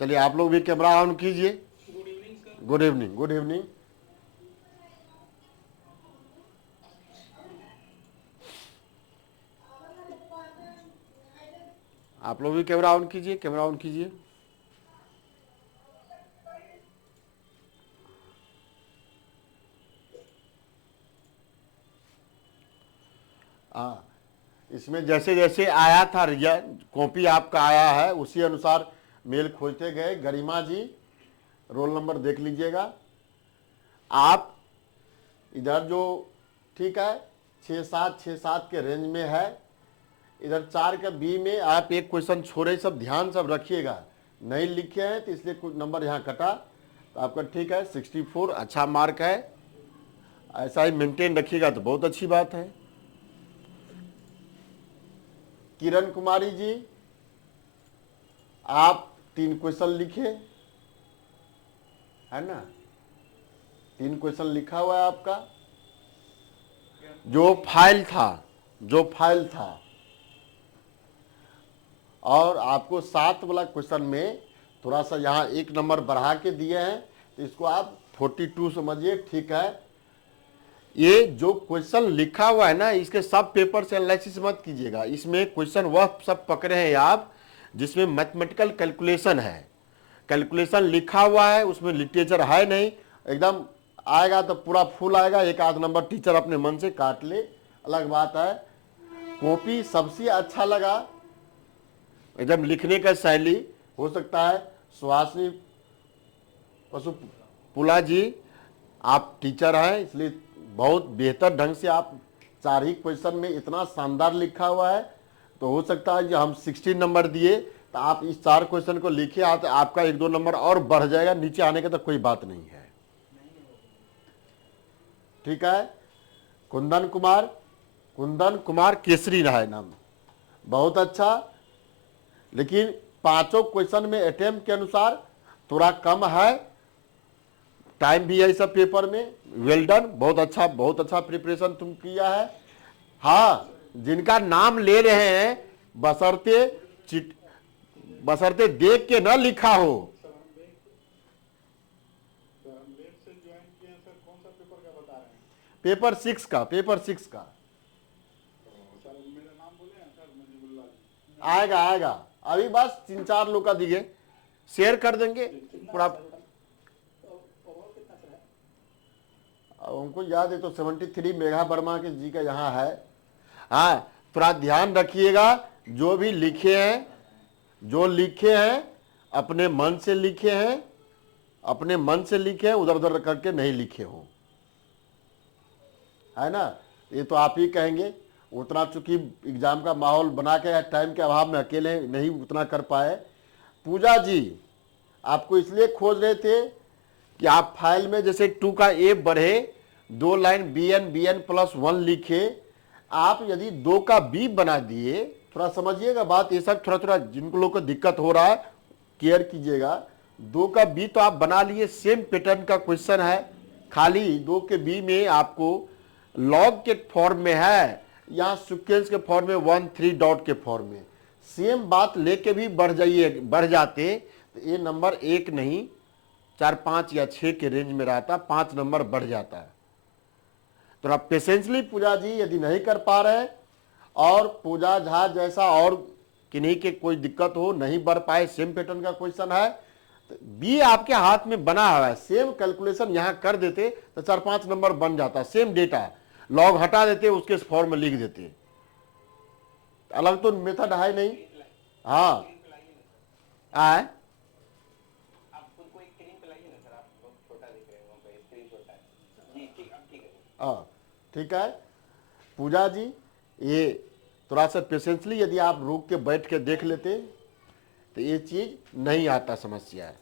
चलिए आप लोग भी कैमरा ऑन कीजिए। Good evening, good evening. आप लोग भी कैमरा ऑन कीजिए, कैमरा ऑन कीजिए। हाँ, इसमें जैसे जैसे आया था रिजल्ट, कॉपी आपका आया है, उसी अनुसार मेल खोजते गए। गरिमा जी रोल नंबर देख लीजिएगा आप। इधर जो ठीक है 6-7 के रेंज में है। इधर 4 का बी में आप एक क्वेश्चन छोड़े, सब ध्यान सब रखिएगा। नहीं लिखे हैं तो इसलिए कुछ नंबर यहाँ कटा, तो आपका ठीक है 64 अच्छा मार्क है। ऐसा ही मेंटेन रखिएगा तो बहुत अच्छी बात है। किरण कुमारी जी आप 3 क्वेश्चन लिखे है ना, 3 क्वेश्चन लिखा हुआ है आपका। जो फाइल था और आपको 7 वाला क्वेश्चन में थोड़ा सा यहाँ 1 नंबर बढ़ा के दिए हैं, तो इसको आप 42 समझिए, ठीक है। ये जो क्वेश्चन लिखा हुआ है ना, इसके सब पेपर से एनालिसिस मत कीजिएगा। इसमें क्वेश्चन वह सब पकड़े हैं आप जिसमें मैथमेटिकल कैलकुलेशन है। कैलकुलेशन लिखा हुआ है, उसमें लिटरेचर है नहीं। एकदम आएगा तो पूरा फुल आएगा, 1 आध नंबर टीचर अपने मन से काट ले, अलग बात है। कॉपी सबसे अच्छा लगा, एकदम लिखने का शैली। हो सकता है सुहासिनी पशुपुला जी आप टीचर हैं, इसलिए बहुत बेहतर ढंग से आप 4 ही क्वेश्चन में इतना शानदार लिखा हुआ है। तो हो सकता है कि हम 16 नंबर दिए तो आप इस 4 क्वेश्चन को लिखे, आपका 1-2 नंबर और बढ़ जाएगा। नीचे आने की तो कोई बात नहीं है, ठीक है। कुंदन कुमार केसरी रहा है नाम, बहुत अच्छा। लेकिन 5 क्वेश्चन में अटेम्प्ट के अनुसार थोड़ा कम है, टाइम भी है सब पेपर में। वेल डन, बहुत अच्छा प्रिपरेशन तुम किया है। हाँ, जिनका नाम ले रहे हैं बशर्ते देख के ना लिखा हो। पेपर 6 का आएगा। अभी बस 3-4 लोग का दिए, शेयर कर देंगे पूरा। उनको याद है तो 73 मेघा वर्मा के जी का यहाँ है। हाँ, थोड़ा ध्यान रखिएगा, जो भी लिखे हैं अपने मन से लिखे हैं, उधर उधर करके नहीं लिखे हो, है ना। ये तो आप ही कहेंगे, उतना चूंकि एग्जाम का माहौल बना के टाइम के अभाव में अकेले नहीं उतना कर पाए। पूजा जी आपको इसलिए खोज रहे थे कि आप फाइल में जैसे 2 का ए बढ़े, 2 लाइन bn +1 लिखे। आप यदि 2 का बी बना दिए, थोड़ा समझिएगा बात, ये सब थोड़ा जिनको लोग को दिक्कत हो रहा है केयर कीजिएगा। 2 का बी तो आप बना लिए, सेम पैटर्न का क्वेश्चन है, खाली 2 के बी में आपको लॉग के फॉर्म में है, यहाँ सिक्वेंस के फॉर्म में 1-3 डॉट के फॉर्म में। सेम बात लेके भी बढ़ जाते तो ये नंबर 1 नहीं 4, 5 या 6 के रेंज में रहता, 5 नंबर बढ़ जाता है। तो आप पेशेंसली पूजा जी यदि नहीं कर पा रहे और पूजा झा जैसा और किन्हीं के कोई दिक्कत हो, नहीं बढ़ पाए, सेम पैटर्न का क्वेश्चन है, तो बी आपके हाथ में बना हुआ है, सेम कैलकुलेशन यहां कर देते तो 4-5 नंबर बन जाता। सेम डेटा लॉग हटा देते, उसके फॉर्म में लिख देते, अलग तो मेथड है नहीं। हाँ आए ठीक है पूजा जी, ये थोड़ा सा पेशेंसली यदि आप रुक के बैठ के देख लेते तो ये चीज नहीं आता समस्या है।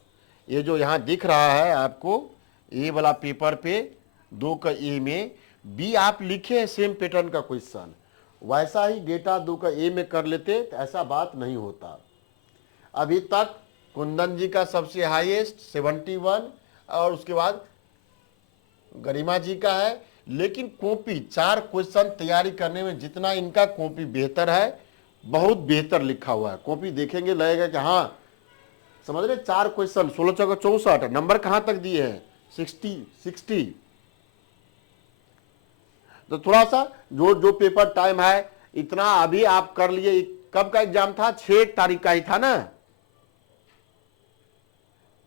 ये जो यहाँ दिख रहा है आपको ए वाला पेपर पे 2 का ए में बी आप लिखे हैं सेम पैटर्न का क्वेश्चन, वैसा ही डेटा 2 का ए में कर लेते तो ऐसा बात नहीं होता। अभी तक कुंदन जी का सबसे हाईएस्ट 71 और उसके बाद गरिमा जी का है। लेकिन कॉपी 4 क्वेश्चन तैयारी करने में जितना इनका कॉपी बेहतर है, बहुत बेहतर लिखा हुआ है। कॉपी देखेंगे लगेगा कि हाँ समझ रहे, 4 क्वेश्चन, 16 चौका 64, नंबर कहां तक दिए हैं, 60। तो थोड़ा सा जो जो पेपर टाइम है इतना अभी आप कर लिए। कब का एग्जाम था, 6 तारीख का ही था ना,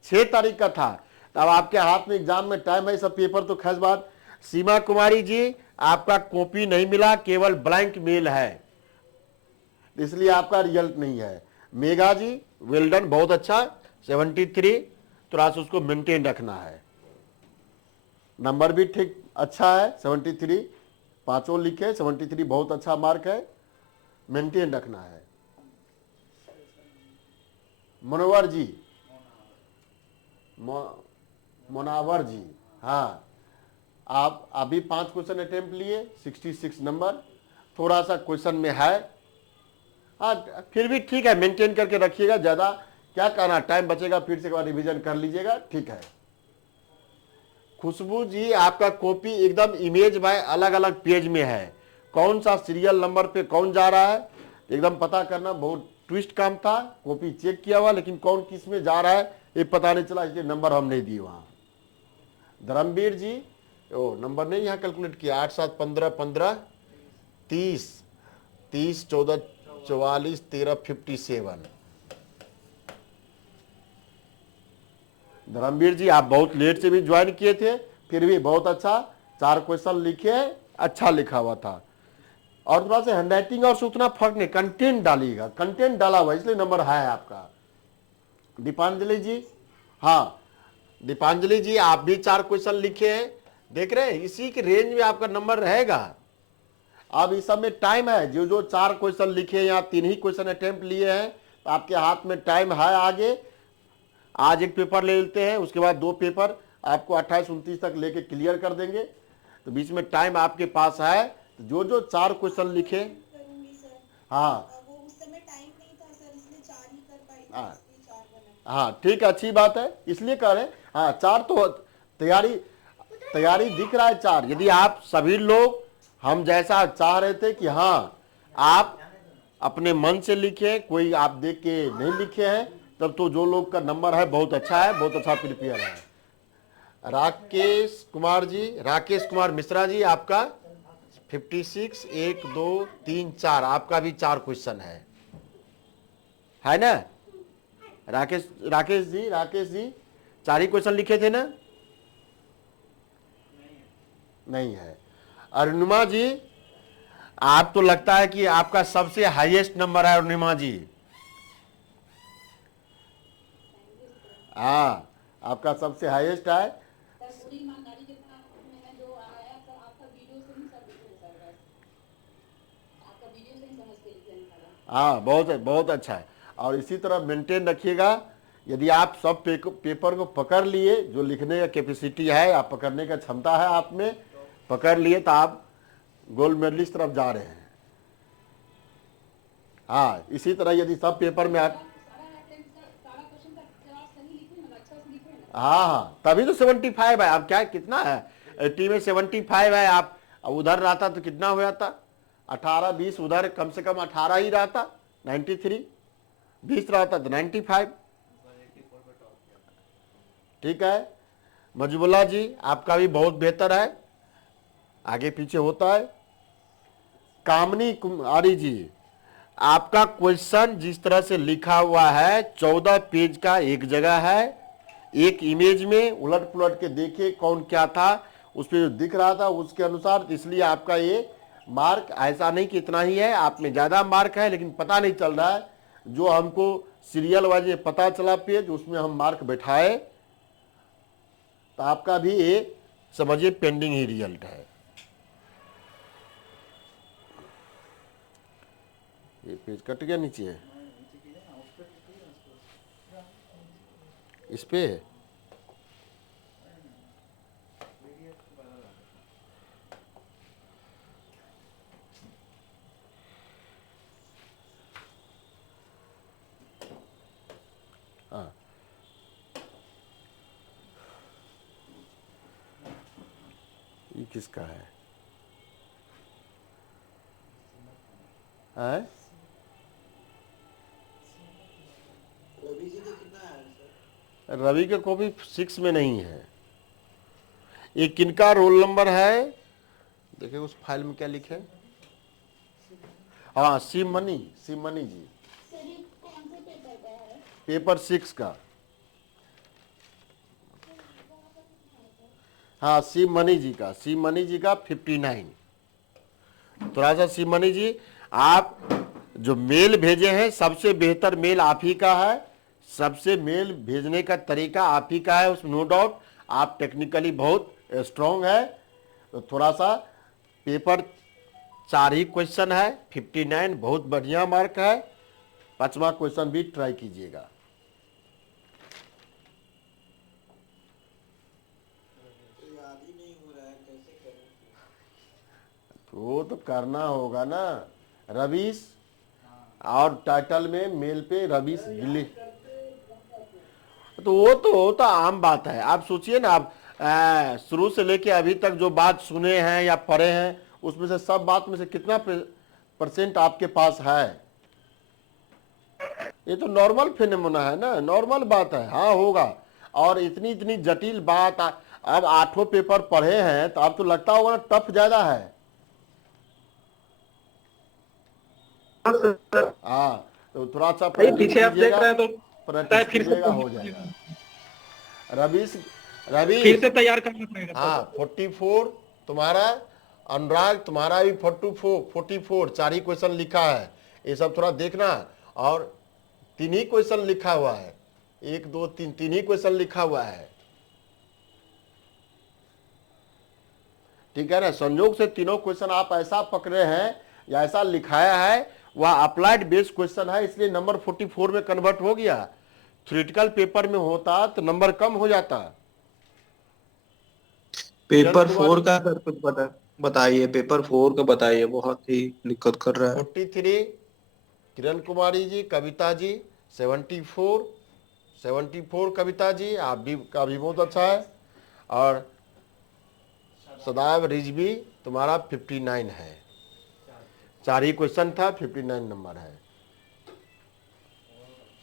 6 तारीख का था। अब आपके हाथ में एग्जाम में टाइम है, सब पेपर तो खैर बात। सीमा कुमारी जी, आपका कॉपी नहीं मिला, केवल ब्लैंक मेल है, इसलिए आपका रिजल्ट नहीं है। मेघा जी वेल डन, बहुत अच्छा, 73, थोड़ा सा उसको मेंटेन रखना है। नंबर भी ठीक अच्छा है, 73, पांचों लिखे, 73 बहुत अच्छा मार्क है, मेंटेन रखना है। मनोवर जी, मोनावर जी, हाँ, आप अभी 5 क्वेश्चन अटेम्प्ट लिए, 66 नंबर, थोड़ा सा क्वेश्चन में है, हाँ फिर भी ठीक है, मेंटेन करके रखिएगा, ज़्यादा क्या करना, टाइम बचेगा, फिर से एक बार रिवीजन कर लीजिएगा, ठीक है। खुशबू जी, आपका कॉपी एकदम इमेज बाय अलग अलग पेज में है, कौन सा सीरियल नंबर पे कौन जा रहा है एकदम पता करना बहुत ट्विस्ट काम था। कॉपी चेक किया हुआ, लेकिन कौन किस में जा रहा है ये पता नहीं चला, इसलिए नंबर हम नहीं दिए वहाँ। धर्मवीर जी, ओ नंबर नहीं यहाँ कैलकुलेट किया, 8 7 15 15 30 30 14 44 13 57। धर्मवीर जी, आप बहुत लेट से भी ज्वाइन किए थे, फिर भी बहुत अच्छा, 4 क्वेश्चन लिखे, अच्छा लिखा हुआ था। और थोड़ा सा हैंडराइटिंग और से उतना फर्क नहीं, कंटेंट डालिएगा, कंटेंट डाला हुआ इसलिए नंबर है आपका। दीपांजलि जी, हाँ दीपांजलि जी, आप भी 4 क्वेश्चन लिखे हैं, देख रहे हैं, इसी के रेंज में आपका नंबर रहेगा। अब इस सब में टाइम है, जो जो 4 क्वेश्चन लिखे या 3 ही क्वेश्चन अटेम्प्ट लिए हैं, तो आपके हाथ में टाइम है आगे। आज एक पेपर ले लेते हैं, उसके बाद 2 पेपर आपको 28 29 तक लेके क्लियर कर देंगे, तो बीच में टाइम आपके पास है। तो जो जो 4 क्वेश्चन लिखे, हाँ वो उस समय टाइम नहीं था सर, इसलिए 4 ही कर पाई थी, हाँ इसलिए 4 बना। हाँ ठीक है, अच्छी बात है, इसलिए कह रहे हैं। हाँ 4 तो तैयारी तैयारी दिख रहा है 4। यदि आप सभी लोग हम जैसा चाह रहे थे कि हाँ आप अपने मन से लिखे, कोई आप देख के नहीं लिखे हैं, तब तो जो लोग का नंबर है बहुत अच्छा है, बहुत अच्छा प्रिपेयर है। राकेश कुमार जी, राकेश कुमार मिश्रा जी, आपका 56 1 2 3 4, आपका भी 4 क्वेश्चन है ना। राकेश जी 4 ही क्वेश्चन लिखे थे ना, नहीं है। अरुणिमा जी, आप तो लगता है कि आपका सबसे हाईएस्ट नंबर है अरुणिमा जी, हाँ आपका सबसे हाईएस्ट है। सर पूरी ईमानदारी के साथ मैंने जो आया सर, आपका वीडियो से नहीं सर लिखे सर, बस आपका वीडियो से ही समझ के लिखे निकाला। हाँ बहुत बहुत अच्छा है, और इसी तरह मेंटेन रखिएगा। यदि आप सब पेपर को पकड़ लिए, जो लिखने का कैपेसिटी है, आप पकड़ने का क्षमता है आप में, पकड़ लिए, तो आप गोल्ड मेडलिस्ट तरफ जा रहे हैं। हाँ इसी तरह यदि सब पेपर में आप, सारा अटेम्प्ट का सारा क्वेश्चन का जवाब सही लिखे ना, अच्छा से लिखे ना। हाँ हाँ तभी तो 75 है। अब क्या कितना है, 80 में 75 है। आप अब उधर रहता तो कितना हो जाता, 18 20, उधर कम से कम 18 ही रहता, 93, 20 रहता तो 95। ठीक है, मजबुल्ला जी आपका भी बहुत बेहतर है, आगे पीछे होता है। कामनी कुमारी जी, आपका क्वेश्चन जिस तरह से लिखा हुआ है, 14 पेज का एक जगह है, एक इमेज में उलट पुलट के देखिए कौन क्या था, उस पर जो दिख रहा था उसके अनुसार, इसलिए आपका ये मार्क, ऐसा नहीं कि इतना ही है, आप में ज़्यादा मार्क है, लेकिन पता नहीं चल रहा है। जो हमको सीरियल वाइज पता चला पेज, उसमें हम मार्क बैठाए, तो आपका भी ये समझिए पेंडिंग ही रिजल्ट है। ये पेज कट गया नीचे है, इस पे हाँ, ये किसका है, हैं? रवि जी का कितना है? रवि का कॉपी 6 में नहीं है। ये किनका रोल नंबर है? देखिए उस फाइल में क्या लिखे। हाँ, शिव मनी जी, सर ये कौन से पेपर का है? पेपर 6 का। हाँ, शिव मनी जी का 59। थोड़ा सा शिव मनी जी, आप जो मेल भेजे हैं सबसे बेहतर मेल आप ही का है, सबसे मेल भेजने का तरीका आप ही का है, उसमें नो डाउट। आप टेक्निकली बहुत स्ट्रांग है। तो थोड़ा सा पेपर 4 ही क्वेश्चन है, 59 बहुत बढ़िया मार्क है। 5वां क्वेश्चन भी ट्राई कीजिएगा। वो तो करना होगा ना रवीश, और टाइटल में मेल पे रवीश गिल्ली, तो वो तो आम बात है। आप सोचिए ना, आप शुरू से लेके अभी तक जो बात सुने हैं या पढ़े हैं उसमें से सब बात में से कितना परसेंट आपके पास है? ये तो नॉर्मल फिनोमेना है ना, नॉर्मल बात है। हाँ होगा। और इतनी इतनी जटिल बात अब 8 पेपर पढ़े हैं तो अब तो लगता होगा ना टफ ज्यादा है। हाँ, तो थोड़ा सा प्रैक्टिस पीछे आप देख कीजिएगा, रहे हैं तो प्रैक्टिस फिर से कीजिएगा, हो जाएगा। रवीश फिर से तैयार करना पड़ेगा। हाँ 44 तुम्हारा, अनुराग तुम्हारा भी 44 4 ही क्वेश्चन लिखा है। ये सब थोड़ा देखना। और 3 ही क्वेश्चन लिखा हुआ है, 1 2 3 3 ही क्वेश्चन लिखा हुआ है, ठीक है ना। संयोग से तीनों क्वेश्चन आप ऐसा पकड़े हैं या ऐसा लिखाया है, वह अप्लाइड बेस्ड क्वेश्चन है, इसलिए नंबर 44 में कन्वर्ट हो गया। थ्योरेटिकल पेपर में होता तो नंबर कम हो जाता। पेपर 4 का सर कुछ बताइए, पेपर 4 का बताइए, बहुत ही दिक्कत कर रहा है। 43 किरण कुमारी जी, कविता जी 74 कविता जी, आप भी का भी बहुत अच्छा है। और सदैव रिजवी तुम्हारा 59 है। 4 ही क्वेश्चन था, 59 नंबर है।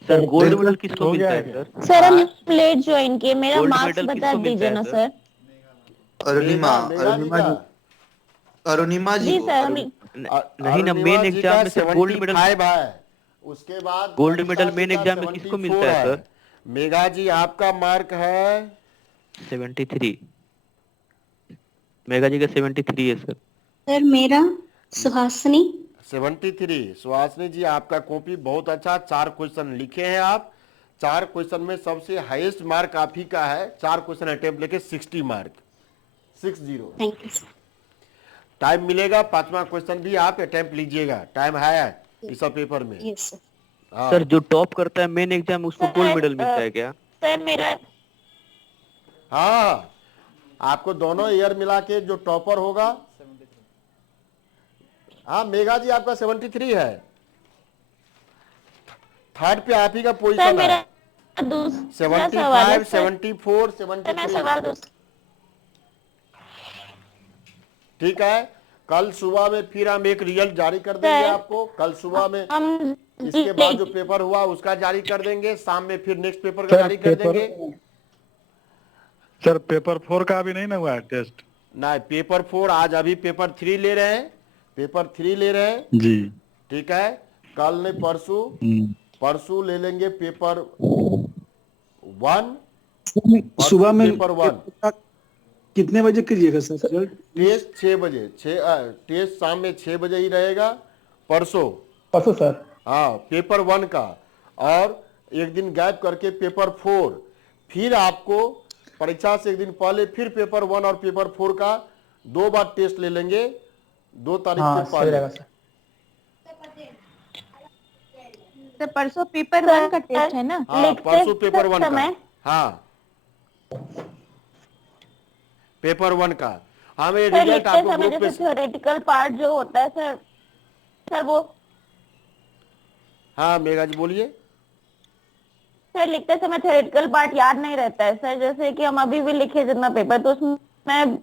सर गोल्ड मेडल किसको मिलता है सर? सर हम लेट ज्वाइन किए, मेरा गोल्ड मार्क्स मेडल बता किसको दीजिए मिलता ना है सर। अरुणिमा मेघा जी का, अरुणिमा जी जी को, सर नहीं ना, मेन एग्जाम में सर गोल्ड मेडल 75 है। उसके बाद गोल्ड मनीषा मेडल जी मेन का एग्जाम में किसको 74 मिलता है सर? मेघा जी आपका मार्क है 73। मेगा जी का 73 है सर। सर मेरा सुहासिनी 73। सुहासिनी जी आपका कॉपी बहुत अच्छा, 4 क्वेश्चन लिखे हैं आप। 4 क्वेश्चन में सबसे हाईएस्ट मार्क आप ही का है। 4 क्वेश्चन अटेम्प्ट लेके 60 mark, 60। Thank you sir. Time मिलेगा, 5वां क्वेश्चन भी आप अटेम्प्ट लीजिएगा, टाइम है इस सब पेपर में। Yes sir. हाँ। सर जो टॉप करता है मेन एग्जाम उसको गोल्ड मेडल मिलता है क्या? सर मेरा हाँ, आपको दोनों ईयर मिला के जो टॉपर होगा। हाँ, मेघा जी आपका 73 है, थर्ड पे आप ही का सर पोजीशन मेरा है। दूसरा सवाल है 75 सर। 74 सर मैं 73। सवाल दूसरा, ठीक है, कल सुबह में फिर हम एक रिजल्ट जारी कर देंगे सर, आपको। कल सुबह में हम इसके बाद जो पेपर हुआ उसका जारी कर देंगे, शाम में फिर नेक्स्ट पेपर का जारी कर देंगे। सर पेपर 4 का अभी नहीं ना हुआ है टेस्ट? नहीं, पेपर 4 आज, अभी पेपर 3 ले रहे हैं, पेपर 3 ले रहे हैं जी। ठीक है। कल ने परसों ले लेंगे पेपर 1। सुबह में पेपर 1 कितने बजे कीजिएगा सर रिजल्ट? टेस्ट 6 बजे, टेस्ट शाम में 6 बजे ही रहेगा परसों सर। हाँ, पेपर 1 का। और एक दिन गैप करके पेपर 4, फिर आपको परीक्षा से एक दिन पहले फिर पेपर 1 और पेपर 4 का 2 बार टेस्ट ले लेंगे, 2 तारीख से पहले। सर परसों पेपर 1 का टेस्ट है ना? हाँ, परसों पेपर 1 का। हाँ, पेपर 1 का। हमें सर रिजल्ट लिखते आपको समय ग्रुप जैसे पे। थ्योरेटिकल पार्ट जो होता है सर वो हाँ मेघा जी बोलिए। सर लिखते समय थ्योरेटिकल पार्ट याद नहीं रहता है सर, जैसे कि हम अभी भी लिखे जितना पेपर तो उसमें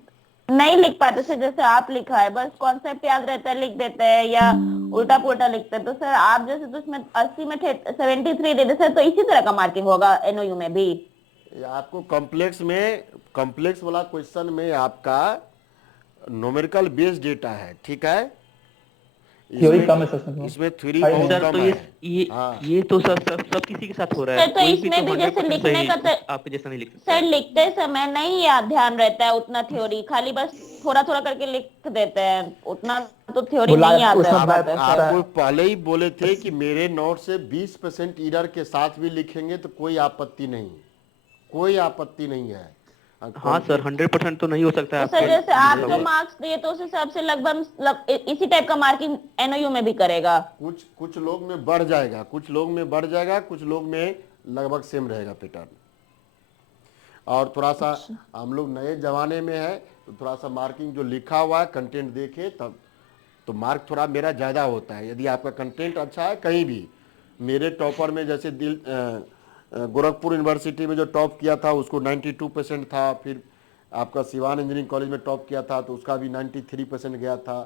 नहीं लिख पाते सर, जैसे आप लिखा है बस कॉन्सेप्ट याद रहता है लिख देते हैं या उल्टा पुल्टा लिखते हैं। तो सर आप जैसे तो उसमें 80 में 73 दे दे सर, तो इसी तरह का मार्किंग होगा एनओयू में भी? ये आपको कॉम्प्लेक्स वाला क्वेश्चन में आपका न्यूमेरिकल बेस्ड डेटा है, ठीक है। थ्योरी कम है सर। इसमें थ्योरी बहुत सर कम तो है। हाँ। ये तो सब किसी के साथ हो रहा है। सर तो कोई भी इसमें भी जैसे 100% लिखने सही का आपके जैसा नहीं लिख सकता। सर लिखते समय नहीं याद ध्यान रहता है उतना थ्योरी, खाली बस थोड़ा थोड़ा करके लिख देते हैं, उतना तो थ्योरी नहीं आता है। आपको पहले ही बोले थे कि मेरे नोट से 20% एरर के साथ भी लिखेंगे तो कोई आपत्ति नहीं, कोई आपत्ति नहीं है। हाँ सर 100% तो नहीं हो सकता है। तो सर जैसे आप जो मार्क्स दिए तो उस हिसाब से लगभग इसी टाइप का मार्किंग एनओयू में भी करेगा। कुछ लोग में बढ़ जाएगा, कुछ लोग में लगभग सेम रहेगा पैटर्न। और थोड़ा सा हम लोग नए जमाने में है तो थोड़ा सा मार्किंग जो लिखा हुआ है कंटेंट देखे तब तो मार्क थोड़ा मेरा ज़्यादा होता है। यदि आपका कंटेंट अच्छा है कहीं भी, मेरे टॉपर में जैसे गोरखपुर यूनिवर्सिटी में जो टॉप किया था उसको 92% था, फिर आपका सिवान इंजीनियरिंग कॉलेज में टॉप किया था तो उसका भी 93% गया था।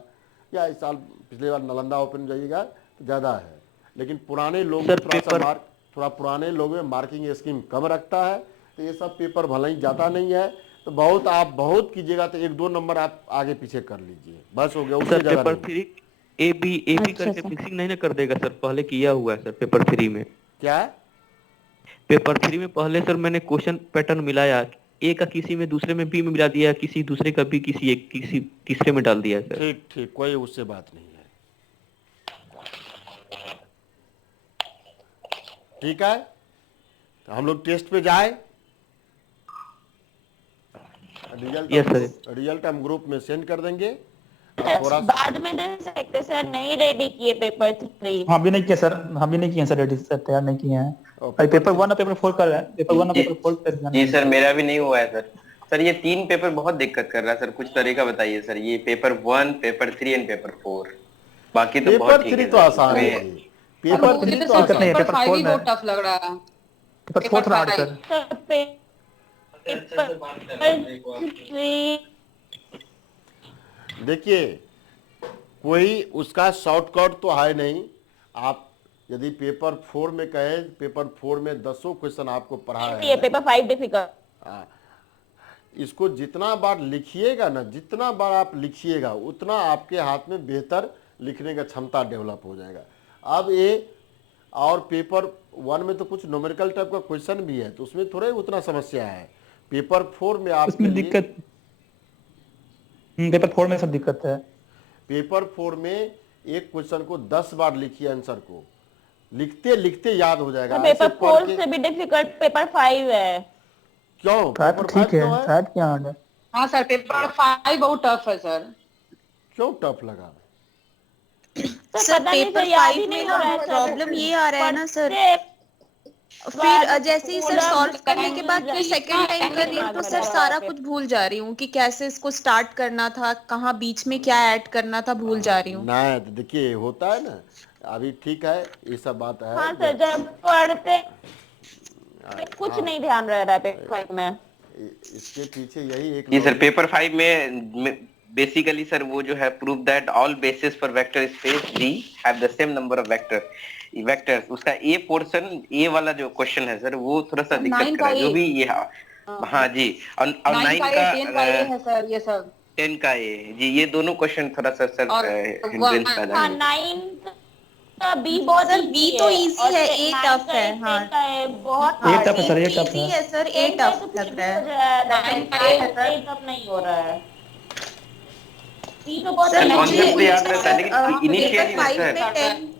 या इस साल पिछले बार नालंदा ओपन जाइएगा तो ज़्यादा है, लेकिन पुराने लोग में थोड़ा पुराने लोग में मार्किंग स्कीम कम रखता है, तो ये सब पेपर भले ही जाता नहीं है। तो आप बहुत कीजिएगा तो 1-2 नंबर आप आगे पीछे कर लीजिए, बस हो गया। उससे ज़्यादा पेपर 3 ए बी करके फिक्सिंग नहीं ना कर देगा सर? पहले किया हुआ है सर पेपर 3 में। क्या पेपर 3 में पहले सर मैंने क्वेश्चन पैटर्न मिलाया, ए का किसी में दूसरे में बी में मिला दिया, किसी दूसरे का बी किसी तीसरे में डाल दिया सर। ठीक, कोई उससे बात नहीं है। ठीक है, तो हम लोग टेस्ट पे जाए। रिजल्ट हम ग्रुप में सेंड कर देंगे। थोड़ा बाद में दे सकते सर, नहीं रेडी किए पेपर 3। हम भी नहीं किए सर, रेडी सर, तैयार नहीं किए हैं। भाई पेपर 1 और पेपर 4 कर रहे हैं, पेपर 1 और पेपर 4 कर। जी सर मेरा भी नहीं हुआ है सर। सर ये 3 पेपर बहुत दिक्कत कर रहा है सर, कुछ तरीका बताइए सर। ये पेपर 1, पेपर 3 एंड पेपर 4, बाकी तो बहुत ठीक है। पेपर 3 तो आसान है, पेपर 3 तो आसान है। पेपर 5 बहुत टफ लग रहा है। पेपर 4 थोड़ा हार्ड सर। देखिए कोई उसका शॉर्टकट तो है नहीं। आप यदि पेपर 4 में कहे, पेपर 4 में 10 क्वेश्चन आपको पढ़ा है, पेपर 5 डिफिकल्ट। इसको जितना बार लिखिएगा ना, जितना बार आप लिखिएगा उतना आपके हाथ में बेहतर लिखने का क्षमता डेवलप हो जाएगा। अब ये और पेपर 1 में तो कुछ न्यूमेरिकल टाइप का क्वेश्चन भी है, तो उसमें थोड़े उतना समस्या है। पेपर 4 में आप उसमें दिक्कत, पेपर 4 में सब दिक्कत है। पेपर 4 में एक क्वेश्चन को 10 बार लिखिए, आंसर को लिखते लिखते याद हो जाएगा। पेपर 4 से भी डिफिकल्ट पेपर 5 है। क्यों? पेपर ठीक है, शायद क्या हार्ड है। हाँ सर पेपर 5 बहुत टफ है सर। क्यों टफ लगा? सर पेपर 5 में प्रॉब्लम ये आ रहा है ना सर, फिर जैसे ही सर सॉल्व करने के बाद फिर सेकंड टाइम कर रही हूँ तो सर सारा कुछ भूल जा रही हूँ कि कैसे इसको स्टार्ट करना था, कहाँ बीच में क्या ऐड करना था, भूल जा रही हूँ। ना तो देखिए होता है ना, अभी ठीक है ये सब बात है। हाँ सर जब पढ़ते कुछ नहीं ध्यान रह रहा है पेपर 5 में। इसके पीछे यही एक जी सर पेपर 5 में बेसिकली सर वो जो है prove that all basis for vector space D have the same number of vectors. उसका ए पोर्शन, ए वाला जो क्वेश्चन है सर वो थोड़ा सा दिक्कत कर रहा है, जो भी ये हाँ जी। और 9 का 10 का ए है सर, ये सब 10 का ए जी, ये दोनों क्वेश्चन थोड़ा सा सर हिंड्रेंस पैदा हाँ 9 का बी बहुत सर बी तो इजी है, ए टफ है। हाँ बहुत ए टफ है सर, ए टफ इजी है सर, ए टफ लग रहा है। 9 का ए टफ नहीं हो रहा है। तो बहुत कॉन्सेप्ट याद रहता है लेकिन इनिशियली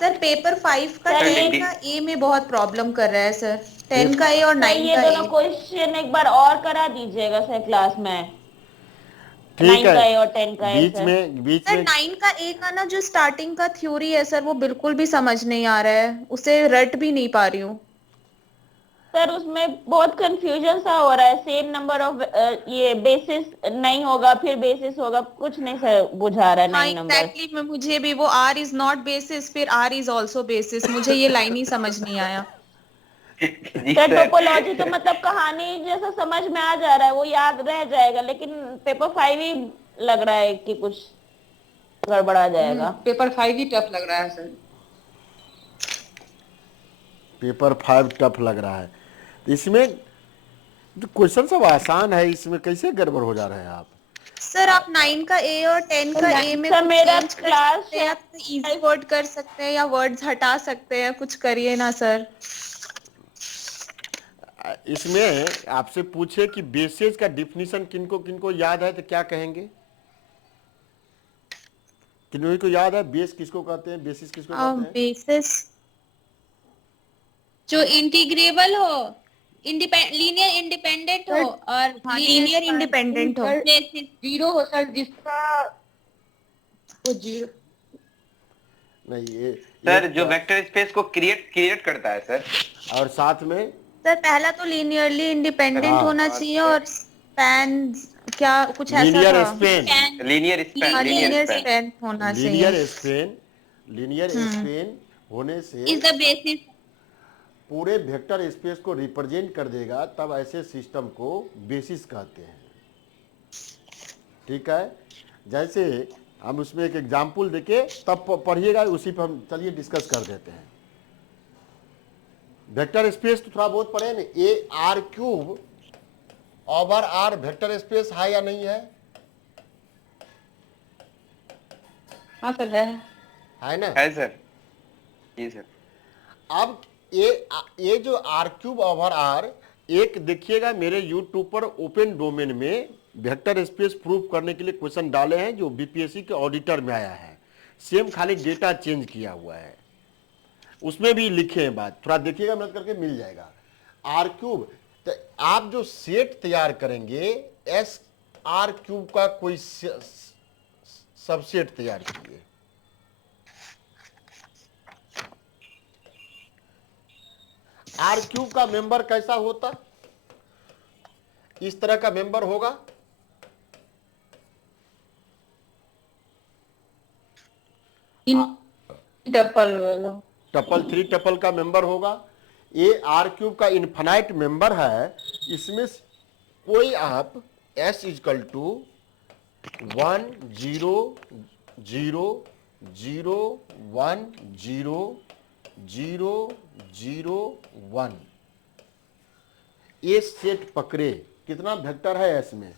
सर पेपर 5 का 10 का ए में बहुत प्रॉब्लम कर रहा है सर, 10 का ए और 9 ये का दोनों क्वेश्चन एक बार और करा दीजिएगा सर क्लास में। ठीक है और 10 का बीच में सर 9 का ए का ना जो स्टार्टिंग का थ्योरी है सर वो बिल्कुल भी समझ नहीं आ रहा है, उसे रट भी नहीं पा रही हूँ सर। उसमें बहुत कंफ्यूजन सा हो रहा है, सेम नंबर ऑफ ये बेसिस नहीं होगा फिर बेसिस होगा, कुछ नहीं सर बुझा रहा है। हाँ, 9 नंबर एग्जैक्टली मुझे भी वो r इज नॉट बेसिस फिर r इज आल्सो बेसिस, मुझे ये लाइन ही समझ नहीं आया। सर टोपोलॉजी तो मतलब कहानी जैसा समझ में आ जा रहा है, वो याद रह जाएगा, लेकिन पेपर 5 ही लग रहा है कि कुछ गड़बड़ा जाएगा। पेपर 5 ही टफ लग रहा है सर। पेपर 5 टफ लग रहा है। इसमें जो क्वेश्चन सब आसान है, इसमें कैसे गड़बड़ हो जा रहे हैं आप? सर आप 9 का ए और 10 का ए में सर, कुछ मेरा change कर क्लास सकते हैं, या इजी वर्ड कर सकते हैं या वर्ड्स हटा सकते हैं, कुछ करिए ना सर। इसमें आपसे पूछे कि बेसिस का डिफिनीशन किनको किनको याद है तो क्या कहेंगे? किन्हीं को याद है बेस किसको कहते हैं, बेसिस किसको कहते हैं? बेसिस जो इंटीग्रेबल हो, लीनियर इंडिपेंडेंट हो और लीनियर इंडिपेंडेंट हो। जीरो हो सर, जिसका वो जीरो नहीं, सर जो वेक्टर स्पेस को क्रिएट करता है सर, और साथ में सर पहला तो लीनियरली इंडिपेंडेंट हाँ। होना चाहिए और स्पैन क्या कुछ ऐसा लीनियर था, Spain, linear linear span span होना चाहिए। लीनियर स्पेन होने से इज द बेसिस। पूरे वेक्टर स्पेस को रिप्रेजेंट कर देगा, तब ऐसे सिस्टम को बेसिस कहते हैं। ठीक है, जैसे हम उसमें एक एग्जाम्पल देके तब पढ़िएगा, उसी पर हम चलिए डिस्कस कर देते हैं। वेक्टर स्पेस तो थोड़ा बहुत पढ़े ना, a R cube over R vector space है या नहीं है? हाँ सर है ना? है सर, जी सर। अब ये जो आर क्यूब ओवर आर, एक देखिएगा मेरे यूट्यूब पर ओपन डोमेन में वेक्टर स्पेस प्रूफ करने के लिए क्वेश्चन डाले हैं, जो बीपीएससी के ऑडिटर में आया है। सेम खाली डेटा चेंज किया हुआ है, उसमें भी लिखे हैं बात, थोड़ा देखिएगा मेहनत करके मिल जाएगा। आर क्यूब, तो आप जो सेट तैयार करेंगे एस आर क्यूब का कोई सबसेट तैयार कीजिए। आर क्यूब का मेंबर कैसा होता? इस तरह का मेंबर होगा, टपल 3 टपल का मेंबर होगा। ये आर क्यूब का इनफाइनाइट मेंबर है, इसमें कोई आप s इजकल टू 1 0 0 0 1 0 0 0 1 ये सेट पकड़े, कितना वेक्टर है एस में?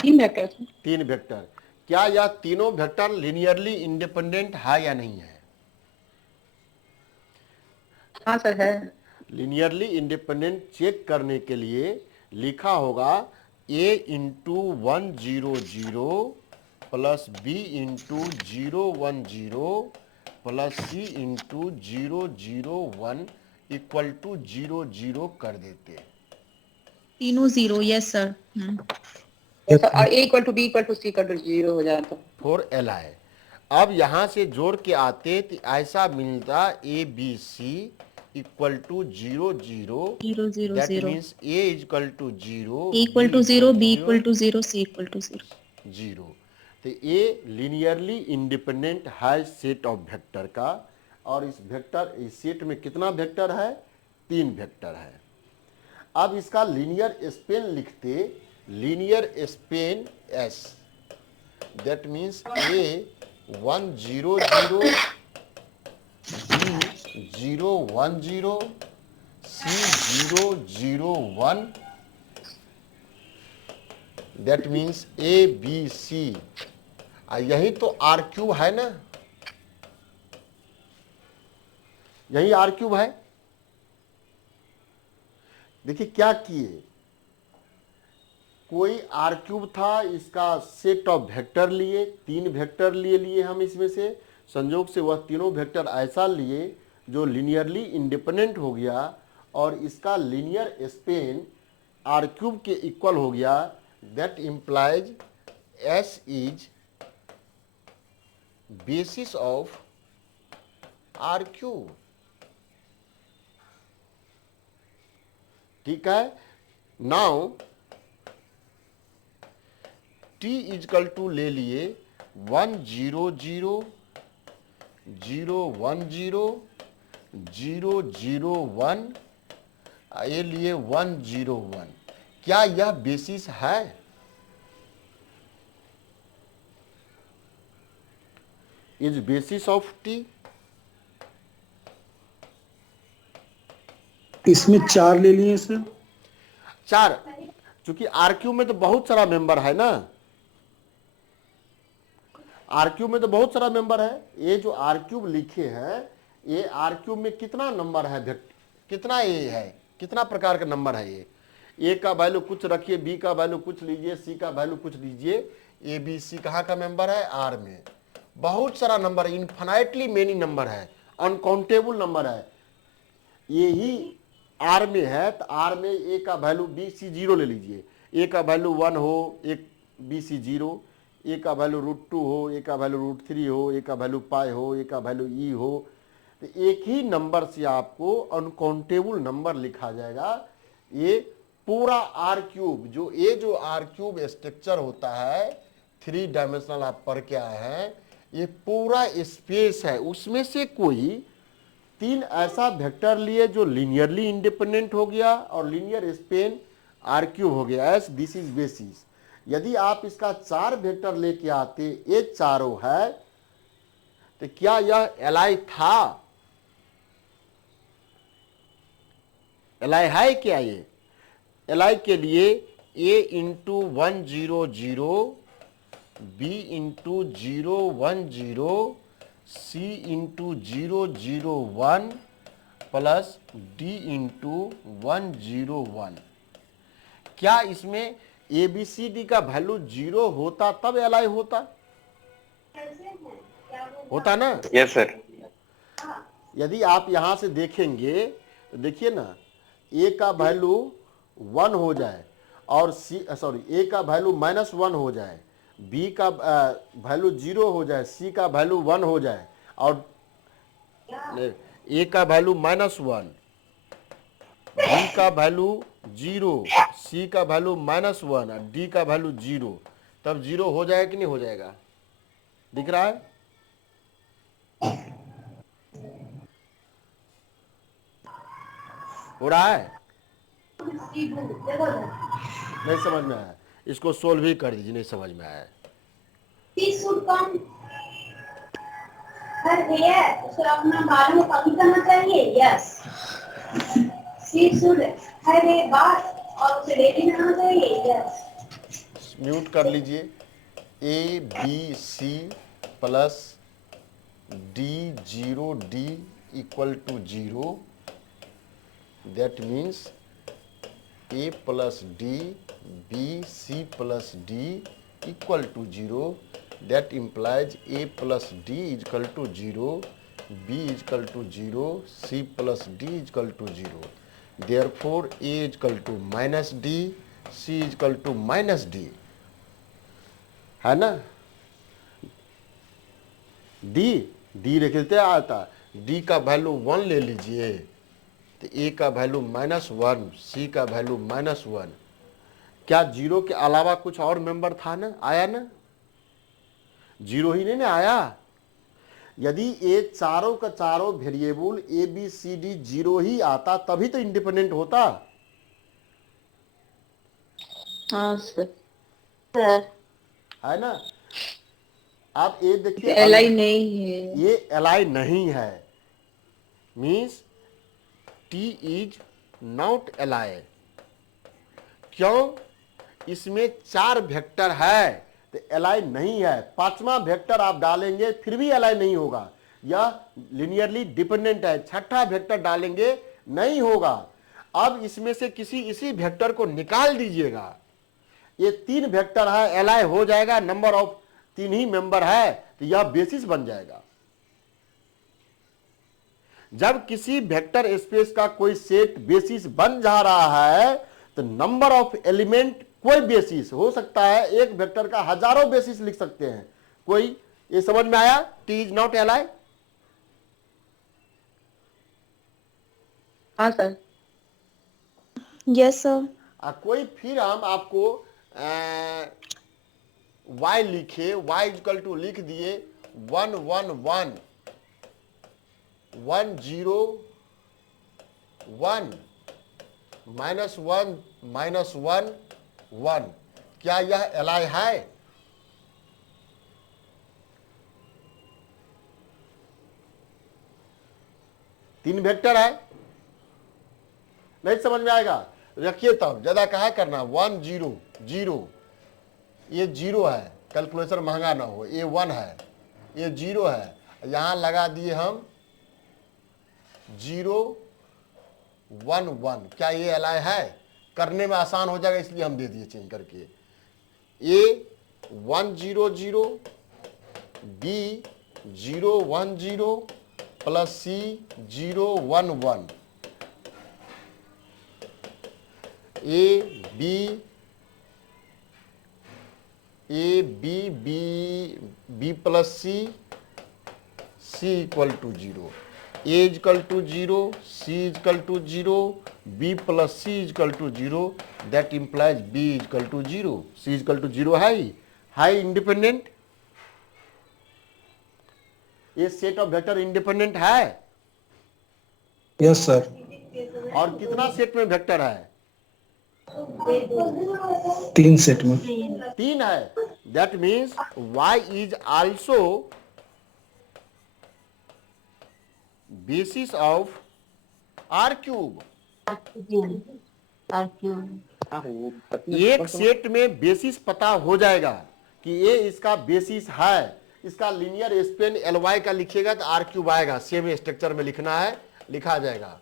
तीन वेक्टर। क्या यह तीनों वेक्टर लिनियरली इंडिपेंडेंट है या नहीं है? हाँ सर है। लिनियरली इंडिपेंडेंट चेक करने के लिए लिखा होगा a into 1 0 0 plus b into 0 1 0 plus c into 0 0 1 equal to 0 0 कर देते। तीनों जीरो, यस सर। और a equal to b equal to c equal to 0 हो जाता फॉर एल आई। अब यहां से जोड़ के आते तो ऐसा मिलता A B C equal to 0 0 0 0 that 0 means A equal to 0 equal to 0, b equal to 0, c equal to 0। 0। तो ये लीनियरली इंडिपेंडेंट है सेट ऑफ वेक्टर का, और इस वेक्टर इस सेट में कितना वेक्टर है? 3 वेक्टर है। अब इसका लीनियर स्पेन लिखते, linear span S, that means A 1 0 0 b 0 1 0 c 0 0 1 that means A B C. यही तो आर क्यूब है ना, यही आर क्यूब है। देखिए क्या किए, कोई आर क्यूब था, इसका सेट ऑफ वेक्टर लिए, 3 वेक्टर लिए हम इसमें से, संयोग से वह तीनों वेक्टर ऐसा लिए जो लिनियरली इंडिपेंडेंट हो गया, और इसका लीनियर स्पेन आर क्यूब के इक्वल हो गया। That implies S is basis of R cube। ठीक है, नाउ T इजकल टू ले लिए 1 0 0 0 1 0 0 0 1, ये लिए 1 0 1। क्या यह बेसिस है? Is basis of T? इसमें 4 ले लिए सर। 4, क्योंकि आरक्यू में तो बहुत सारा मेंबर है ना, आरक्यू में तो बहुत सारा मेंबर है। ये जो आरक्यूब लिखे हैं, ये आरक्यूब में कितना नंबर है, कितना ये है, कितना प्रकार का नंबर है ये। ए का वैल्यू कुछ रखिए, बी का वैल्यू कुछ लीजिए, सी का वैल्यू कुछ लीजिए। ए बी सी कहाँ का मेंबर है, आर में। बहुत सारा नंबर है, इनफाइनाइटली मेनी नंबर है, अनकाउंटेबल नंबर है। यही आर में है, तो आर में ए का वैल्यू बी सी 0 ले लीजिए। ए का वैल्यू 1 हो, एक बी सी 0, ए का वैल्यू √2 हो, ए का वैल्यू √3 हो, ए का वैल्यू पाई हो, ए का वैल्यू ई हो। तो एक ही नंबर से आपको अनकाउंटेबल नंबर लिखा जाएगा। ये पूरा आर क्यूब, जो आर क्यूब स्ट्रक्चर होता है, 3 डायमेंशनल आप पढ़ के आए हैं, ये पूरा स्पेस है। उसमें से कोई 3 ऐसा वेक्टर लिए जो लीनियरली इंडिपेंडेंट हो गया और लीनियर स्पेन आर क्यूब हो गया, एस दिस इज बेसिस। यदि आप इसका 4 वेक्टर लेके आते, ये चारों है, तो क्या यह एलाई था, एलाई है क्या? ये एलाई के लिए a into 1 0 0, b into 0 1 0, c into 0 0 1 plus d into 1 0 1। क्या इसमें ए बी सी डी का वैल्यू 0 होता तब एलाई होता ना? Yes sir. यदि आप यहां से देखेंगे तो देखिए ना, ए का वैल्यू 1 हो जाए और ए का वैल्यू -1 हो जाए, बी का वैल्यू 0 हो जाए, सी का वैल्यू 1 हो जाए और ए का वैल्यू -1, बी का वैल्यू 0, सी का वैल्यू -1 और डी का वैल्यू 0, तब 0 हो जाएगा कि नहीं हो जाएगा? दिख रहा है? हो रहा है? नहीं समझ में आया, इसको सोल्व ही कर दीजिए, नहीं समझ में आया। उसे अपना बालों में कमी करना चाहिए, yes. She should have a bath और उसे डेली नहाना चाहिए, यस। म्यूट कर लीजिए। A B C plus D 0 D equal to 0, that means a plus d, b c plus d equal to 0. That implies a plus d is equal to 0, b is equal to 0, c plus d is equal to 0. Therefore, a is equal to -d, c is equal to -d, है ना? d लिखते आता, d का value 1 ले लीजिए, तो ए का value -1, सी का वैल्यू -1। क्या 0 के अलावा कुछ और मेंबर था ना? आया ना? 0 ही नहीं ना आया। यदि ये चारों का चारों variable A B C D 0 ही आता तभी तो इंडिपेंडेंट होता। हाँ सर। है ना? आप ये देखिए, एलाई नहीं है, ये एलाई नहीं है, means T is not ally। क्यों? इसमें 4 वेक्टर है तो एलाई नहीं है। 5वां वेक्टर आप डालेंगे फिर भी एलाई नहीं होगा, यह लिनियरली डिपेंडेंट है। 6ठा वेक्टर डालेंगे नहीं होगा। अब इसमें से इसी वेक्टर को निकाल दीजिएगा, ये 3 वेक्टर है, एलाई हो जाएगा। नंबर ऑफ 3 ही मेंबर है तो यह बेसिस बन जाएगा। जब किसी वेक्टर स्पेस का कोई सेट बेसिस बन जा रहा है तो नंबर ऑफ एलिमेंट कोई बेसिस हो सकता है, एक वेक्टर का हजारों बेसिस लिख सकते हैं कोई। ये समझ में आया? T is not ally. हाँ सर। Yes sir. कोई फिर हम आपको y लिखे, y इक्वल टू लिख दिए 1 1 1 1 0 1 -1 -1 1। क्या यह एलाई है? तीन वेक्टर है, नहीं समझ में आएगा, रखिए तब ज्यादा कहा करना। 1 0 0, ये 0 है, कैलकुलेशन महंगा ना हो, ये 1 है, ये 0 है, यहां लगा दिए हम 0 1 1। क्या ये अलाय है? करने में आसान हो जाएगा इसलिए हम दे दिए चेंज करके। A 1 0 0, B 0 1 0 plus C 0 1 1, A B B plus C, C equal to 0, A equal to 0, C equal to 0, B plus C equal to 0, that implies B equal to 0। C equal to 0 है independent. ये set of vector independent है। Yes sir. और कितना set में vector है? 3 set में। 3 है। That means y is also basis of r cube. एक सेट में बेसिस पता हो जाएगा कि ये इसका बेसिस है, इसका लीनियर स्पेन ly का लिखिएगा तो r क्यूब आएगा। सेम स्ट्रक्चर में लिखना है, लिखा जाएगा।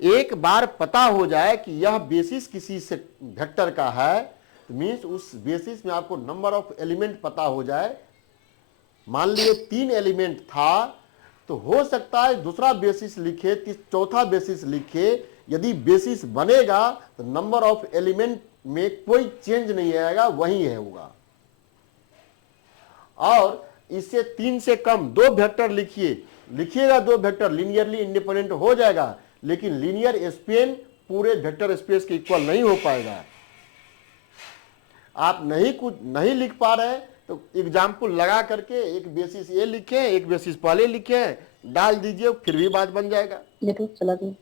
एक बार पता हो जाए कि यह बेसिस किसी से वेक्टर का है, तो मीन्स उस बेसिस में आपको नंबर ऑफ एलिमेंट पता हो जाए। मान लिए 3 एलिमेंट था, तो हो सकता है दूसरा बेसिस लिखे, चौथा बेसिस लिखे। यदि बेसिस बनेगा तो नंबर ऑफ एलिमेंट में कोई चेंज नहीं आएगा, वही है होगा। और इससे 3 से कम 2 वेक्टर लिखिएगा 2 वेक्टर लीनियरली इंडिपेंडेंट हो जाएगा, लेकिन लीनियर स्पेन पूरे वेक्टर स्पेस के इक्वल नहीं हो पाएगा। आप नहीं लिख पा रहे तो एग्जाम्पल लगा करके एक बेसिस ए लिखे, एक बेसिस पहले लिखे, डाल दीजिए, फिर भी बात बन जाएगा। चला गया।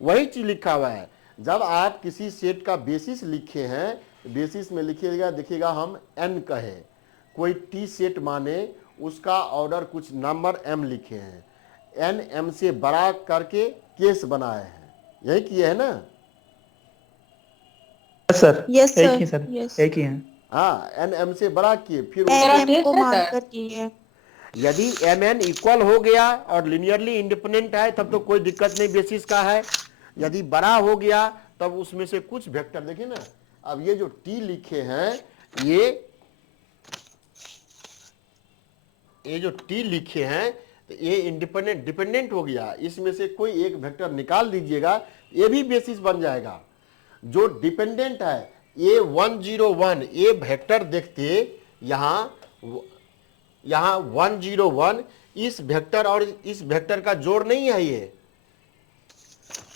वही चीज लिखा हुआ है। जब आप किसी सेट का बेसिस लिखे हैं, बेसिस में लिखिएगा, देखिएगा हम n कहे, कोई टी सेट माने उसका ऑर्डर कुछ नंबर m लिखे हैं, n m से बड़ा करके केस बनाए हैं, यही किए है ना? सर यस सर, एक ही सर, एक ही है। हाँ, n m से बड़ा किए, फिर को मानकर किए। यदि mn इक्वल हो गया और लिनियरली इंडिपेंडेंट है तब तो कोई दिक्कत नहीं बेसिस का है। यदि बड़ा हो गया तब उसमें से कुछ वेक्टर देखिए ना, अब ये जो t लिखे हैं, ये जो t लिखे हैं, तो ये डिपेंडेंट हो गया। इसमें से कोई एक वेक्टर निकाल दीजिएगा, ये भी बेसिस बन जाएगा। जो डिपेंडेंट है ये 1 0 1, ये वेक्टर देखते यहाँ 1 0 1, इस वेक्टर और इस वेक्टर का जोड़ नहीं है। ये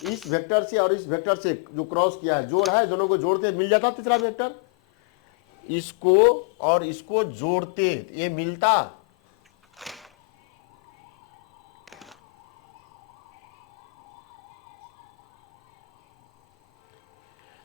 इस वेक्टर से और इस वेक्टर से जो क्रॉस किया है जोड़ है, दोनों को जोड़ते मिल जाता तीसरा वेक्टर। इसको और इसको जोड़ते ये मिलता।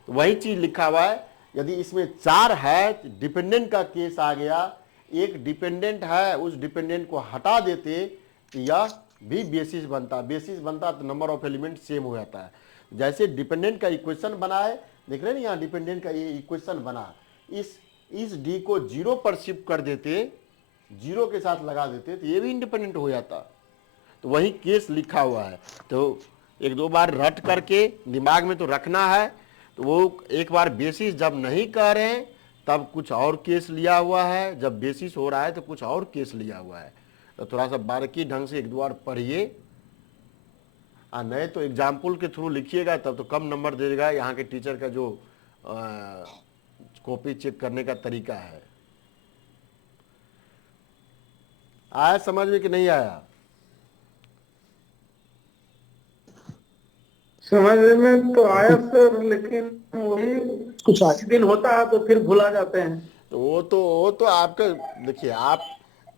वही चीज लिखा हुआ है। यदि इसमें 4 है तो डिपेंडेंट का केस आ गया, एक डिपेंडेंट है, उस डिपेंडेंट को हटा देते तो यह भी बेसिस बनता। बेसिस बनता तो नंबर ऑफ एलिमेंट सेम हो जाता है। जैसे डिपेंडेंट का इक्वेशन बना है, देख रहे हैं यहाँ डिपेंडेंट का ये इक्वेशन बना, इस डी को 0 पर शिफ्ट कर देते, 0 के साथ लगा देते तो ये भी इंडिपेंडेंट हो जाता। तो वही केस लिखा हुआ है। तो 1-2 बार रट करके दिमाग में तो रखना है। तो वो एक बार बेसिस जब नहीं कह रहे हैं तब कुछ और केस लिया हुआ है, जब बेसिस हो रहा है तो कुछ और केस लिया हुआ है। तो थोड़ा सा बारीकी ढंग से 1-2 बार पढ़िए, और नहीं तो एग्जाम्पल के थ्रू लिखिएगा तब तो कम नंबर दे देगा। यहाँ के टीचर का जो कॉपी चेक करने का तरीका है। आया समझ में कि नहीं आया? समझ में तो आया सर, लेकिन वही कुछ दिन होता है तो फिर भुला जाते हैं। तो वो तो आपका देखिए, आप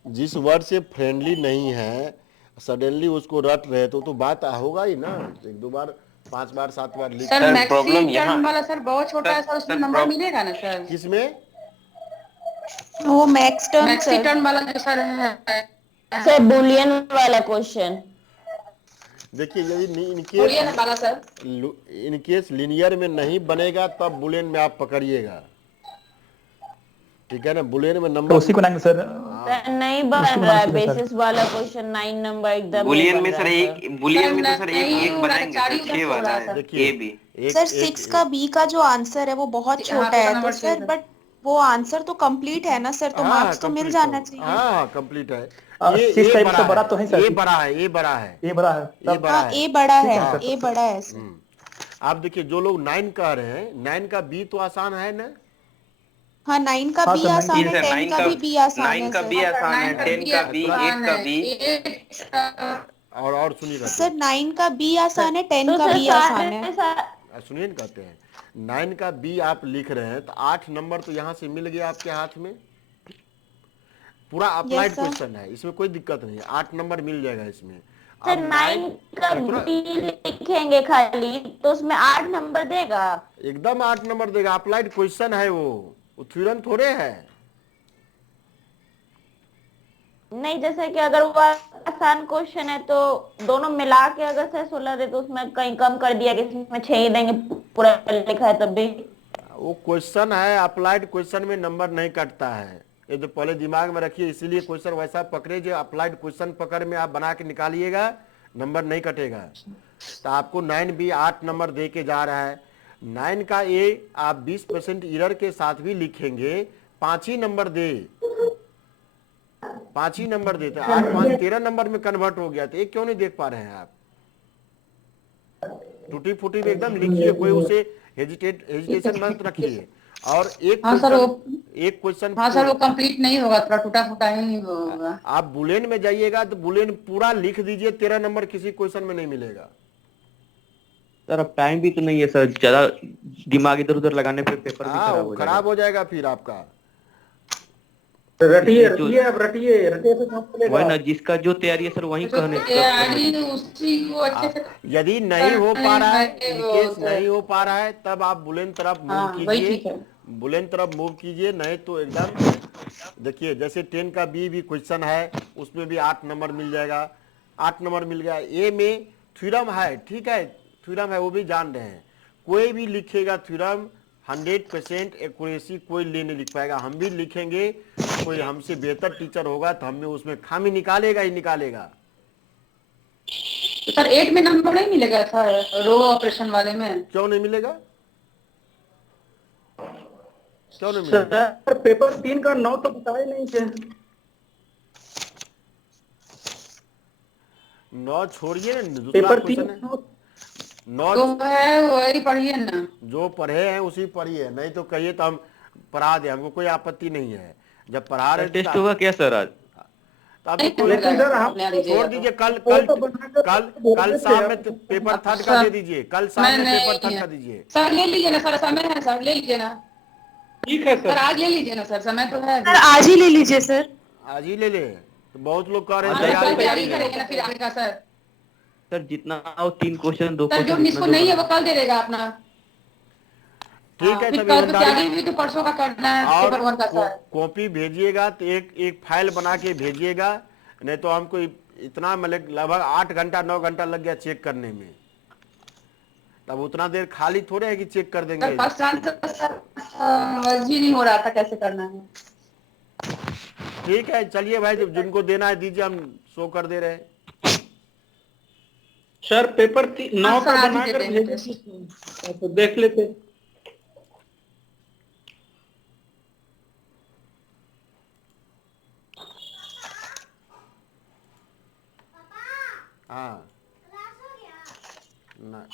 जिस वर्ड से फ्रेंडली नहीं है सडनली उसको रट रहे तो बात होगा ही ना। 1-2 बार 5 बार 7 बार लिख। सर प्रॉब्लम यहाँ वाला सर बहुत छोटा है सर, उसमें नंबर मिलेगा ना सर? किसमें? वो मैक्स टर्म वाला जो सर है सर बुलियन वाला क्वेश्चन। देखिए यदि बोलिए ना बाला सर। इन केस लिनियर में नहीं बनेगा तब बुलियन में आप पकड़िएगा, ठीक है ना। बुलियन में तो नंबर उसी को लाएंगे सर। सर नहीं बन उसी को रहा है लाएंगे सर। बेसिस वाला क्वेश्चन 9 नंबर एकदम नहीं बुलियन बन में रहा सर है एक, बुलियन में तो सर एक बनाएंगे सर, 6 वाला है देखिए ए बी। सर 6 का बी का जो आंसर है वो बहुत छोटा है तो सर, बट वो आंसर तो कंप्लीट है ना सर, तो मार्क्स तो मिल जाना चाहिए। हाँ कंप्लीट है। ये 6 टाइप से बड़ा बड़ा तो है सर। ये बड़ा है, ये बड़ा है, ये बड़ा है ये तब। बड़ा हाँ है। ए बड़ा ठीक है, है सर। ए बड़ा है सर। आप देखिए जो लोग 9 कह रहे हैं, 9 का बी तो आसान है ना। हाँ 9 का हाँ बी सर, आसान जी है, सर 10 9 का का भी बी आसान 9 है का सर। बी आसान है, 10 का बी, 8 का बी। और सुनिएगा सर 9 का बी आसान है, 10 तो का सर बी आसान है। सुनिए न, कहते हैं 9 का बी आप लिख रहे हैं तो 8 नंबर तो यहाँ से मिल गया आपके हाथ में। पूरा अप्लाइड क्वेश्चन है, इसमें कोई दिक्कत नहीं है, 8 नंबर मिल जाएगा इसमें। सर 9 का बी लिखेंगे खाली तो उसमें 8 नंबर देगा? एकदम 8 नंबर देगा, अप्लाइड क्वेश्चन है वो थ्योरम थोड़े है। नहीं, जैसे कि अगर वो आसान क्वेश्चन है तो दोनों मिला के अगर से 16 दे तो उसमें कहीं कम कर दिया कि इसमें 6 ही देंगे, पूरा लिखा है तब भी। वो क्वेश्चन है, अप्लाइड क्वेश्चन में नंबर नहीं कटता है, ये तो पहले दिमाग में रखिए। इसीलिए क्वेश्चन वैसा पकड़े जो अप्लाइड क्वेश्चन पकड़ में आप बना के निकालिएगा, नंबर नहीं कटेगा। तो आपको 9 बी 8 नंबर दे के जा रहा है। 9 का ए आप 20% एरर के साथ भी लिखेंगे, 5 ही नंबर दे, 5 ही नंबर देते, 8 5 13 नंबर में कन्वर्ट हो गया। तो एक क्यों नहीं देख पा रहे हैं आप? टूटी फूटी में एकदम लिखिए, कोई उसे हेजिटेशन मत रखिए। और एक क्वेश्चन हाँ सर वो कंप्लीट नहीं होगा, थोड़ा टूटा फूटा ही होगा। आप बुलेन में जाइएगा तो बुलेन पूरा लिख दीजिए, 13 नंबर किसी क्वेश्चन में नहीं मिलेगा। सर अब टाइम भी तो नहीं है सर, ज्यादा दिमाग इधर उधर लगाने पे पेपर भी खराब हो जाएगा फिर आपका। रटिए रटिए अब रटिए रटिए से काम चलेगा। वही ना, जिसका जो तैयारी है सर वही कहने। उसी को अच्छे से यदि नहीं हो पा रहा है, इनकेस नहीं हो पा रहा है, तब आप बुलेन तरफ मूव कीजिए, बुलेन तरफ मूव कीजिए। नहीं तो एकदम देखिए, जैसे 10 का बी भी क्वेश्चन है, उसमें भी 8 नंबर मिल जाएगा, 8 नंबर मिल गया। ए में थ्योरम है, ठीक है, थ्योरम है वो भी जान रहे हैं। कोई भी लिखेगा थ्योरम 100% एक्यूरेसी कोई ले नहीं लिख पाएगा। हम भी लिखेंगे, कोई हमसे बेहतर टीचर होगा तो हमें उसमें खामी निकालेगा ही निकालेगा। तो सर 8 में नंबर नहीं मिलेगा सर, रो ऑपरेशन वाले में? क्यों नहीं मिलेगा? क्यों नहीं मिलेगा? सर पेपर 3 का 9 तो बताए नहीं थे। 9 छोड़िए ना, दूसरा पेपर क्वेश्चन है 9 तो है वही पढ़िए ना, जो पढ़े हैं उसी पढ़िए, नहीं तो कहिए तो हम पढ़ा दे, हमको कोई आपत्ति नहीं है। जब पढ़ा रहे टेस्ट होगा क्या सर आज? छोड़ दीजिए, कल शाम में पेपर 3 का दे दीजिए, कल शाम में पेपर 3 का दीजिए। सर ले लीजिए ना सर, समय है सर, ले लीजिए ना। ठीक है सर आज ले लीजिए ना सर, समय तो है। सर आज ही ले लीजिए सर। आज ही ले ले, तो बहुत लोग कह रहे हैं तैयारी करेंगे ना फिर आगे का सर। सर जितना आओ 3 क्वेश्चन 2 सर जो जिसको नहीं है वो कल दे देगा अपना। ठीक है, कल तैयारी भी तो परसों का करना है पेपर 1 का सर। कॉपी भेजिएगा तो एक फाइल बना के भेजिएगा, नहीं तो हमको इतना मतलब लगभग 8 घंटा 9 घंटा लग गया चेक करने में। तब उतना देर खाली थोड़े है कि चेक कर देंगे। फर्स्ट आंसर सर मर्जी नहीं हो रहा था कैसे करना है। ठीक है चलिए भाई, जब जिनको देना है दीजिए, हम शो कर दे रहे हैं। सर पेपर 9 का बनाकर भेजिए तो देख लेते। हाँ ना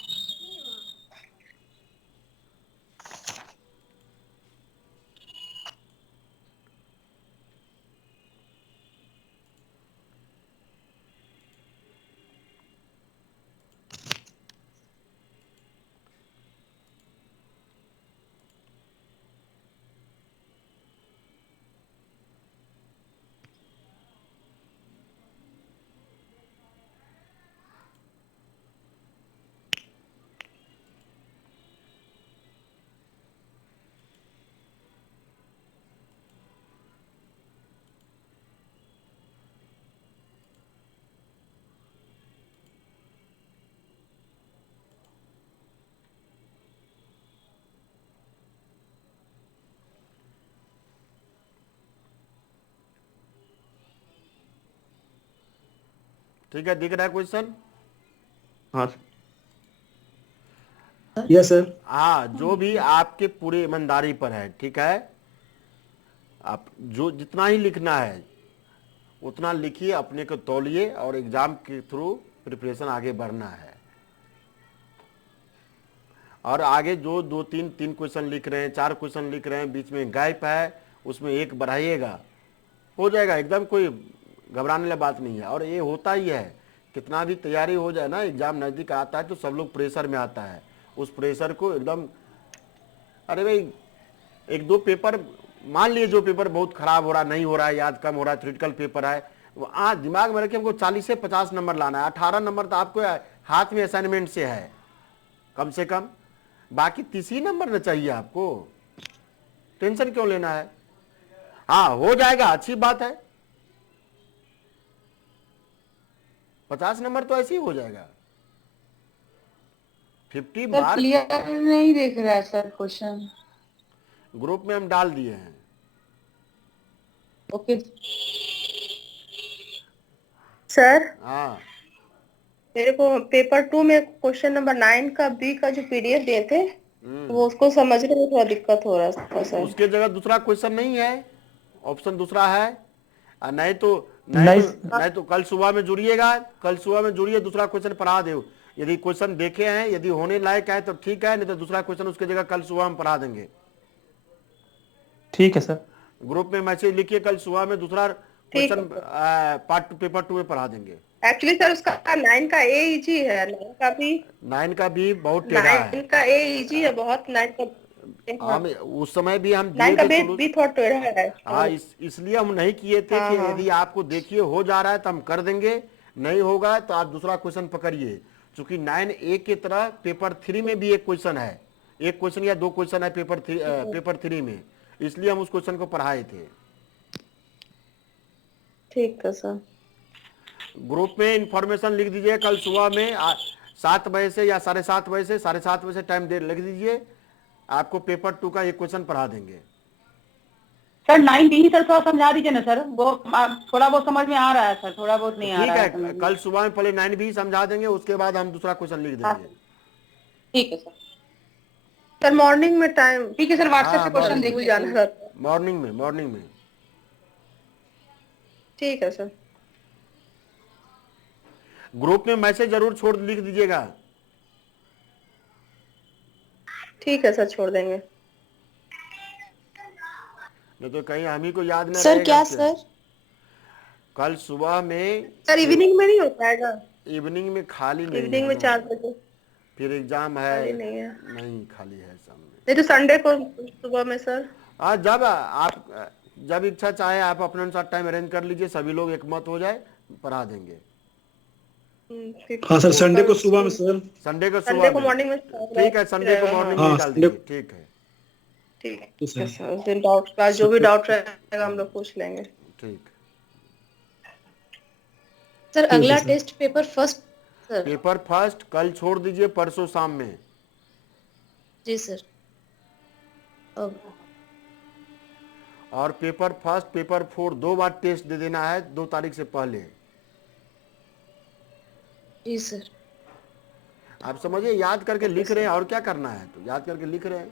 ठीक है, दिख रहा है क्वेश्चन? हाँ यस सर। हाँ, जो भी आपके पूरे ईमानदारी पर है, ठीक है, आप जो जितना ही लिखना है उतना लिखिए, अपने को तौलिए और एग्जाम के थ्रू प्रिपरेशन आगे बढ़ना है। और आगे जो दो तीन क्वेश्चन लिख रहे हैं, 4 क्वेश्चन लिख रहे हैं, बीच में गैप है, उसमें एक बढ़ाइएगा, हो जाएगा। एकदम कोई घबराने वाली बात नहीं है। और ये होता ही है, कितना भी तैयारी हो जाए ना, एग्जाम नज़दीक आता है तो सब लोग प्रेशर में आता है। उस प्रेशर को एकदम, अरे भाई 1-2 पेपर मान लिए, जो पेपर बहुत खराब हो रहा, नहीं हो रहा है, याद कम हो रहा है, थ्योरेटिकल पेपर है, आज दिमाग में रखे हमको 40 से 50 नंबर लाना है। 18 नंबर तो आपको हाथ में असाइनमेंट से है कम से कम, बाकी 30 ही नंबर ना चाहिए आपको। टेंशन क्यों लेना है? हाँ, हो जाएगा, अच्छी बात है। 50 नंबर तो ऐसे ही हो जाएगा। 50 सर मार्क क्लियर नहीं दिख रहा है सर क्वेश्चन। ग्रुप में हम डाल दिए हैं। ओके सर, हाँ, मेरे को पेपर 2 में क्वेश्चन नंबर 9 का बी का जो पीडीएफ दिए थे, वो उसको समझने में थोड़ा दिक्कत हो रहा था सर। उसके जगह दूसरा क्वेश्चन नहीं है, ऑप्शन दूसरा है। नहीं तो कल सुबह में जुड़िएगा, कल सुबह में जुड़िए, दूसरा क्वेश्चन पढ़ा दे। यदि क्वेश्चन देखे हैं, यदि होने लायक है तो ठीक है, नहीं तो दूसरा क्वेश्चन उसके जगह कल सुबह हम पढ़ा देंगे। ठीक है सर। ग्रुप में मैसेज लिखिए, कल सुबह में दूसरा क्वेश्चन पार्ट पेपर 2 में पढ़ा देंगे। एक्चुअली सर उसका 9 का ए इजी है, 9 का भी बहुत टेढ़ा है। 9 का ए इजी है बहुत, 9 का हम उस समय भी हम 9 का भी थोड़ा टेढ़ा है। हाँ, इसलिए हम नहीं किए थे कि यदि आपको देखिए हो जा रहा है तो हम कर देंगे, नहीं होगा तो आप दूसरा क्वेश्चन पकड़िए। चूंकि 9A की तरह पेपर 3 में भी एक क्वेश्चन है, एक क्वेश्चन या 2 क्वेश्चन है पेपर 3 में, इसलिए हम उस क्वेश्चन को पढ़ाए थे। ठीक है सर। ग्रुप में इंफॉर्मेशन लिख दीजिए, कल सुबह में 7 बजे से या 7:30 बजे से 7:30 बजे से टाइम दे लिख दीजिए, आपको पेपर 2 का एक क्वेश्चन पढ़ा देंगे। सर 9B ही सर थोड़ा समझा दीजिए ना सर, वो थोड़ा बहुत समझ में आ रहा है सर, थोड़ा बहुत नहीं आ रहा है। ठीक है, कल सुबह में पहले 9B समझा देंगे, उसके बाद हम दूसरा क्वेश्चन लिख देंगे। ठीक है सर। सर मॉर्निंग में टाइम, ठीक है सर, व्हाट्सएप से क्वेश्चन देख जाना है। मॉर्निंग में ठीक है सर। ग्रुप में मैसेज जरूर छोड़ लिख दीजिएगा। ठीक है सर, छोड़ देंगे। नहीं तो कहीं हम ही को याद नहीं सर क्या सर? कल सुबह में सर इवनिंग में नहीं हो पाएगा? इवनिंग में खाली नहीं, इवनिंग में 4 बजे फिर एग्जाम है। नहीं खाली है सामने। नहीं तो संडे को सुबह में सर। हाँ, जब इच्छा चाहे आप अपने अनुसार टाइम अरेंज कर लीजिए, सभी लोग एकमत हो जाए, पढ़ा देंगे। हाँ सर, संडे को सुबह में सर। संडे को मॉर्निंग में। ठीक है, संडे को मॉर्निंग में डाल दीजिए। ठीक है, ठीक है सर। उस दिन डाउट का जो भी डाउट रहेगा हम लोग पूछ लेंगे। ठीक सर अगला टेस्ट पेपर फर्स्ट कल छोड़ दीजिए, परसों शाम में। जी सर। और पेपर 4 2 बार टेस्ट दे देना है 2 तारीख से पहले। जी सर। आप समझिए, याद करके लिख रहे हैं और क्या करना है, तो याद करके लिख रहे हैं।